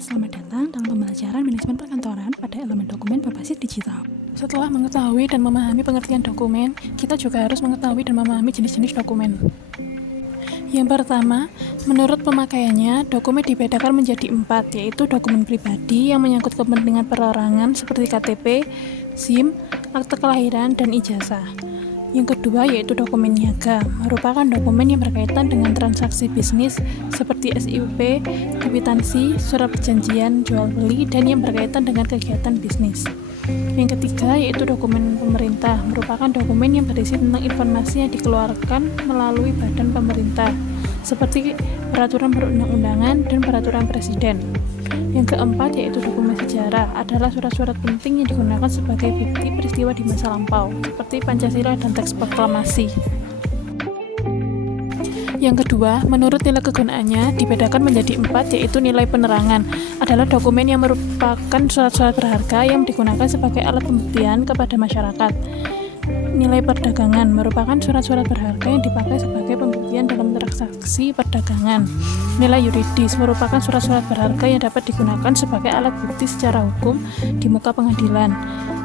Selamat datang dalam pembelajaran manajemen perkantoran pada elemen dokumen berbasis digital. Setelah mengetahui dan memahami pengertian dokumen, kita juga harus mengetahui dan memahami jenis-jenis dokumen. Yang pertama, menurut pemakaiannya, dokumen dibedakan menjadi 4, yaitu dokumen pribadi yang menyangkut kepentingan perorangan seperti KTP, SIM, akte kelahiran, dan ijazah. Yang kedua yaitu dokumen niaga, merupakan dokumen yang berkaitan dengan transaksi bisnis seperti SIUP, kwitansi, surat perjanjian jual beli, dan yang berkaitan dengan kegiatan bisnis. Yang ketiga yaitu dokumen pemerintah, merupakan dokumen yang berisi tentang informasi yang dikeluarkan melalui badan pemerintah, seperti peraturan perundang-undangan dan peraturan presiden. Yang keempat yaitu dokumen sejarah, adalah surat-surat penting yang digunakan sebagai bukti peristiwa di masa lampau, seperti Pancasila dan teks proklamasi. Yang kedua, menurut nilai kegunaannya dibedakan menjadi 4, yaitu nilai penerangan, adalah dokumen yang merupakan surat-surat berharga yang digunakan sebagai alat pembuktian kepada masyarakat. Nilai perdagangan merupakan surat-surat berharga yang dipakai sebagai pembuktian dalam transaksi perdagangan. Nilai yuridis merupakan surat-surat berharga yang dapat digunakan sebagai alat bukti secara hukum di muka pengadilan.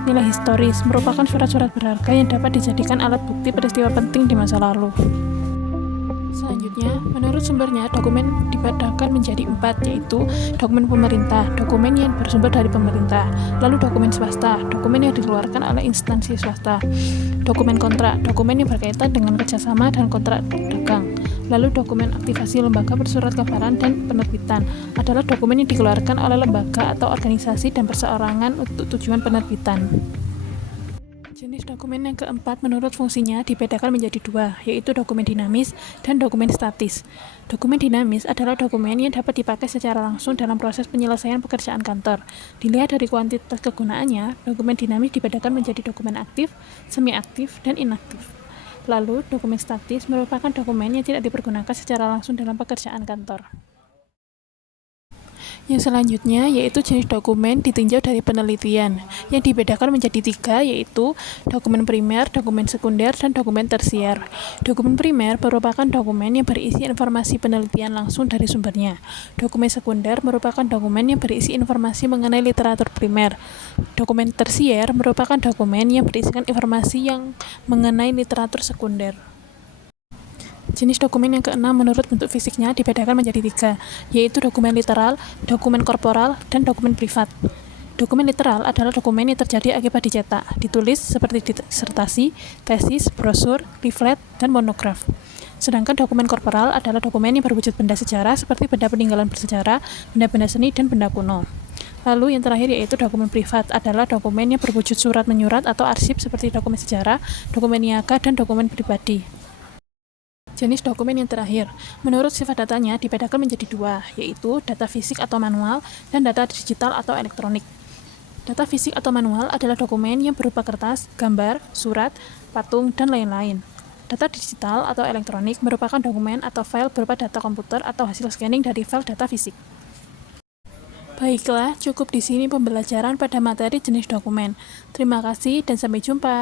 Nilai historis merupakan surat-surat berharga yang dapat dijadikan alat bukti peristiwa penting di masa lalu. Selanjutnya, menurut sumbernya, dokumen dibedakan menjadi 4, yaitu dokumen pemerintah, dokumen yang bersumber dari pemerintah, lalu dokumen swasta, dokumen yang dikeluarkan oleh instansi swasta, dokumen kontrak, dokumen yang berkaitan dengan kerjasama dan kontrak dagang, lalu dokumen aktivasi lembaga bersurat kabaran dan penerbitan, adalah dokumen yang dikeluarkan oleh lembaga atau organisasi dan perseorangan untuk tujuan penerbitan. Jenis dokumen yang keempat menurut fungsinya dibedakan menjadi 2, yaitu dokumen dinamis dan dokumen statis. Dokumen dinamis adalah dokumen yang dapat dipakai secara langsung dalam proses penyelesaian pekerjaan kantor. Dilihat dari kuantitas kegunaannya, dokumen dinamis dibedakan menjadi dokumen aktif, semi-aktif, dan inaktif. Lalu, dokumen statis merupakan dokumen yang tidak dipergunakan secara langsung dalam pekerjaan kantor. Yang selanjutnya yaitu jenis dokumen ditinjau dari penelitian, yang dibedakan menjadi 3, yaitu dokumen primer, dokumen sekunder, dan dokumen tersier. Dokumen primer merupakan dokumen yang berisi informasi penelitian langsung dari sumbernya. Dokumen sekunder merupakan dokumen yang berisi informasi mengenai literatur primer. Dokumen tersier merupakan dokumen yang berisikan informasi yang mengenai literatur sekunder. Jenis dokumen yang keenam menurut bentuk fisiknya dibedakan menjadi 3, yaitu dokumen literal, dokumen korporal, dan dokumen privat. Dokumen literal adalah dokumen yang terjadi akibat dicetak, ditulis seperti disertasi, tesis, brosur, leaflet, dan monograf. Sedangkan dokumen korporal adalah dokumen yang berwujud benda sejarah seperti benda peninggalan bersejarah, benda-benda seni, dan benda kuno. Lalu yang terakhir yaitu dokumen privat, adalah dokumen yang berwujud surat menyurat atau arsip seperti dokumen sejarah, dokumen niaga, dan dokumen pribadi. Jenis dokumen yang terakhir, menurut sifat datanya dibedakan menjadi 2, yaitu data fisik atau manual dan data digital atau elektronik. Data fisik atau manual adalah dokumen yang berupa kertas, gambar, surat, patung, dan lain-lain. Data digital atau elektronik merupakan dokumen atau file berupa data komputer atau hasil scanning dari file data fisik. Baiklah, cukup di sini pembelajaran pada materi jenis dokumen. Terima kasih dan sampai jumpa.